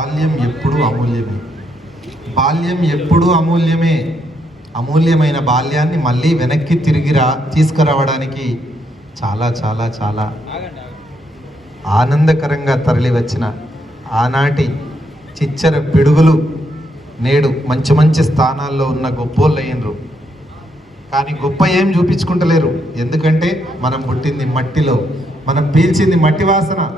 బాల్యం ఎప్పుడూ అమూల్యమే. బాల్యం ఎప్పుడూ అమూల్యమే. అమూల్యమైన బాల్యాన్ని మళ్ళీ వెనక్కి తిరిగి రా తీసుకురావడానికి చాలా చాలా చాలా ఆనందకరంగా తరలివచ్చిన ఆనాటి చిచ్చర పిడుగులు నేడు మంచి మంచి స్థానాల్లో ఉన్న గొప్పోళ్ళు అయ్యిండ్రు కానీ గొప్ప ఏం చూపించుకుంటలేరు. ఎందుకంటే మనం పుట్టింది మట్టిలో. మనం పీల్చింది మట్టి వాసన.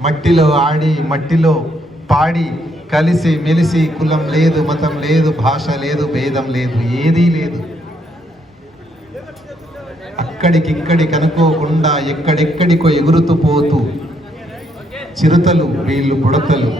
మట్టిలో ఆడి మట్టిలో పాడి కలిసి మెలిసి కులం లేదు మతం లేదు భాష లేదు భేదం లేదు ఏదీ లేదు. అక్కడికిక్కడికి అనుకోకుండా ఎక్కడెక్కడికో ఎగురుతూ పోతూ చిరుతలు వీళ్ళు బుడతలు.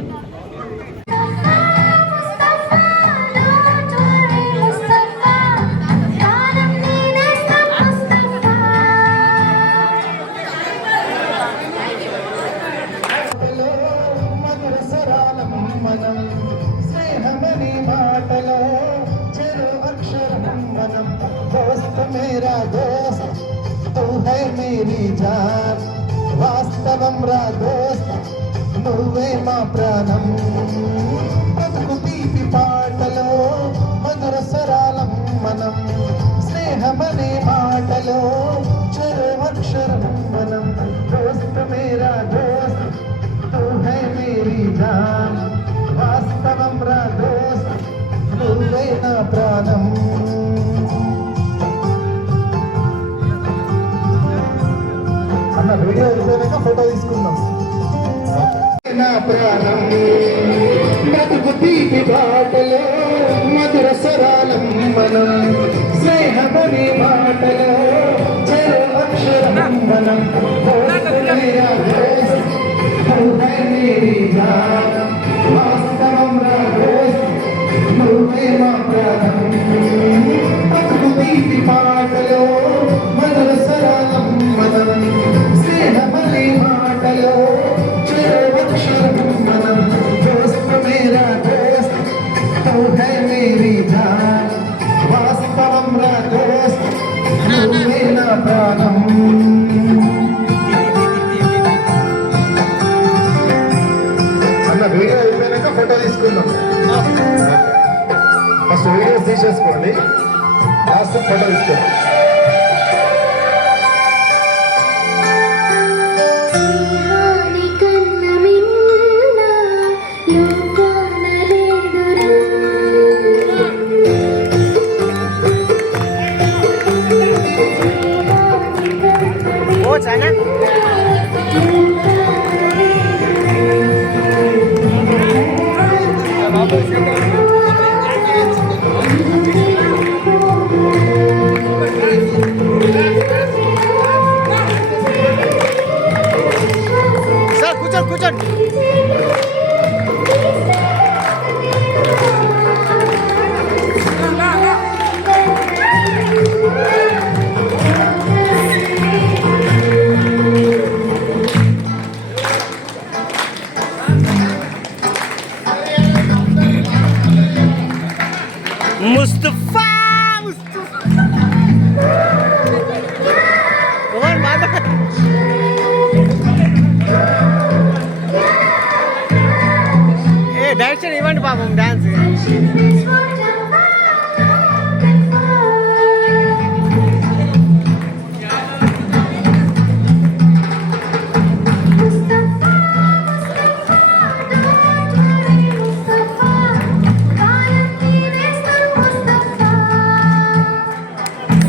గిరిజా వాస్తవం రా దోస్త నువ్వే మా ప్రాణం. బతుకు తీపి పాటలో మధుర సరాలం మనం. స్నేహమనే మాటలో చరవక్షరం మనం. దోస్త మేరా దోస్త తూ మేరీ జాన్. వాస్తవం రా దోస్త నువ్వే నా ప్రాణం. నా ప్రాణం బ్రతుకు తీపి బాటలో మధుర స్వరాలం మనం స్నేహమని మాటలో చెరు అక్షరం మనం ఫస్ట్ వీడియోస్ తీసేసుకోండి లాస్ట్ ఫోటో తీసుకుందాం খুচন খুচন డైరెక్షన్ ఇవ్వండి పాపం డాన్స్.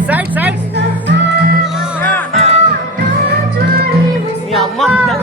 సైడ్ సైడ్ మీ అమ్మ. తెలంగా అయిపోయింది